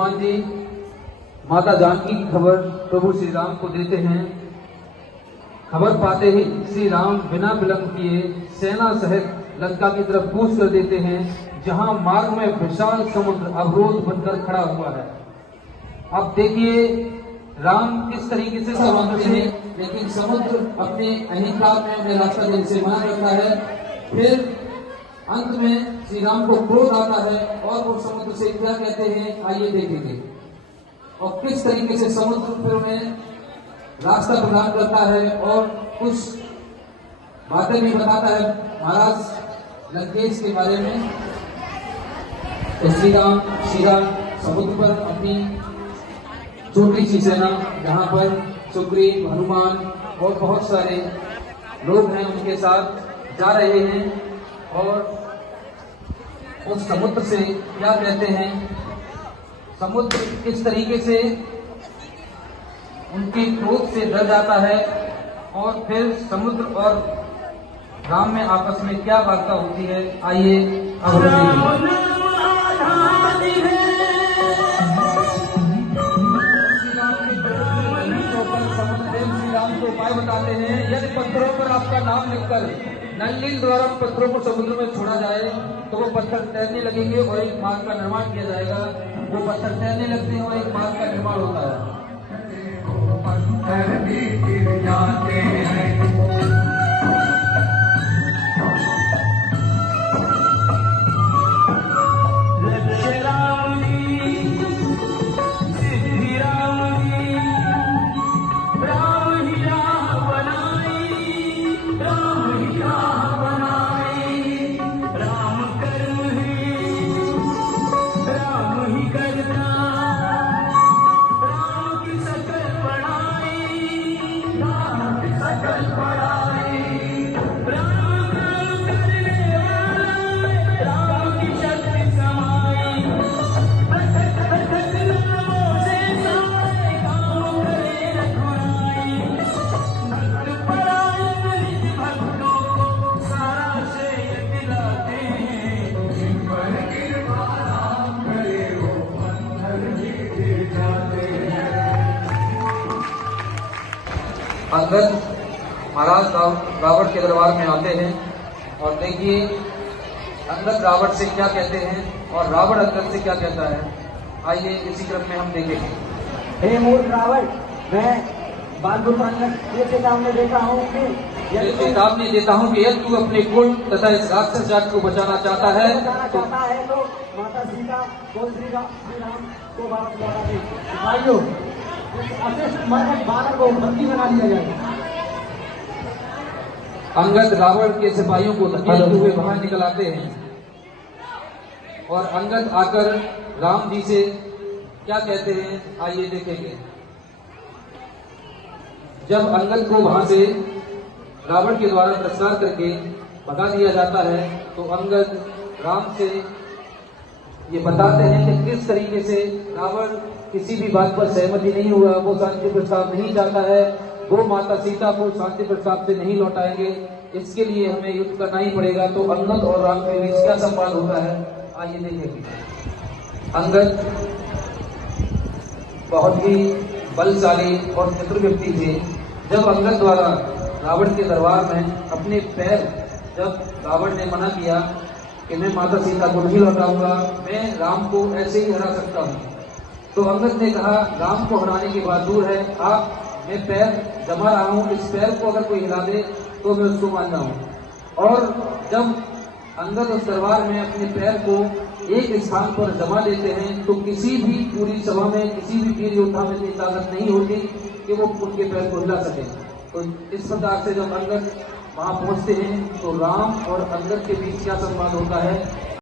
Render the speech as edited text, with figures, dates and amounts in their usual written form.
हनुमान जी माता जानकी की खबर प्रभु श्री राम को देते हैं। खबर पाते ही श्री राम बिना विलंब किए सेना सहित लंका की तरफ कूच कर देते हैं, जहां मार्ग में विशाल समुद्र अवरोध बनकर खड़ा हुआ है। अब देखिए राम किस तरीके से समझते हैं, लेकिन समुद्र अपने अहंकार में उन्हें रास्ता देने से मना करता है। फिर अंत में श्री राम को क्रोध आता है और वो समुद्र से क्या कहते हैं, आइए देखेंगे। और किस तरीके से समुद्र फिर उन्हें रास्ता प्रदान करता है और कुछ बातें भी बताता है महाराज लंकेश के बारे में। तो श्री राम समुद्र पर अपनी छोटी सी सेना, जहां पर सुग्रीव, हनुमान और बहुत सारे लोग हैं, उनके साथ जा रहे हैं। और उस समुद्र से क्या कहते हैं, समुद्र किस तरीके से उनके क्रोध से डर जाता है। और फिर समुद्र और राम में आपस में क्या वार्ता होती है, आइए अब देखिए। उपाय बताते हैं, यदि पत्थरों पर आपका नाम लिखकर नलिन द्वारा पत्थरों को समुद्र में छोड़ा जाए तो वो पत्थर तैरने लगेंगे और एक मार्ग का निर्माण किया जाएगा। वो पत्थर तैरने लगते हैं और एक मार्ग का निर्माण होता है। अंगद महाराज रावण के दरबार में आते हैं और देखिए अंगद रावण से क्या कहते हैं और रावण अंगद से क्या कहता है, आइए इसी क्रम में हम देखेंगे। हे मूर्ख रावण, मैं बालपुत्र अंगद ये चेतावनी देता हूँ कि यदि तू अपने कुल तथा इस राक्षस जाति को बचाना चाहता है तो माता सीता को श्री राम को वापस लौटा दे। भाइयों, बालक को बंदी बना लिया जाएगा। अंगद रावण के सिपाहियों को धकेलते हुए बाहर निकल आते हैं और अंगद आकर राम जी से क्या कहते हैं, आइए देखेंगे। जब अंगद को वहां से रावण के द्वारा तिरस्कार करके भगा दिया जाता है तो अंगद राम से ये बताते हैं कि किस तरीके से रावण किसी भी बात पर सहमति नहीं हुआ, वो शांति प्रस्ताव नहीं चाहता है, वो माता सीता को शांति प्रस्ताव से नहीं लौटाएंगे, इसके लिए हमें युद्ध करना ही पड़ेगा। तो अंगद और राम के बीच क्या संवाद होता है, आइए देखेंगे। अंगद बहुत ही बलशाली और चतुर व्यक्ति थे। जब अंगद द्वारा रावण के दरबार में अपने पैर, जब रावण ने मना किया कि मैं माता सीता को नहीं लौटाऊंगा, मैं राम को ऐसे ही हरा सकता हूँ, तो अंगद ने कहा राम को हराने की बात दूर है, मैं पैर जमा रहा हूँ, इस पैर को अगर कोई हिला दे तो मैं उसको मान जाऊं। और जब अंगद उस दरबार में अपने पैर को एक स्थान पर जमा देते हैं तो किसी भी पूरी सभा में किसी भी वीर योद्धा में इतनी ताकत नहीं होती कि वो उनके पैर को हिला सके। तो इस प्रकार से जब अंगद वहां पहुंचते हैं तो राम और अंगद के बीच क्या संवाद होता है,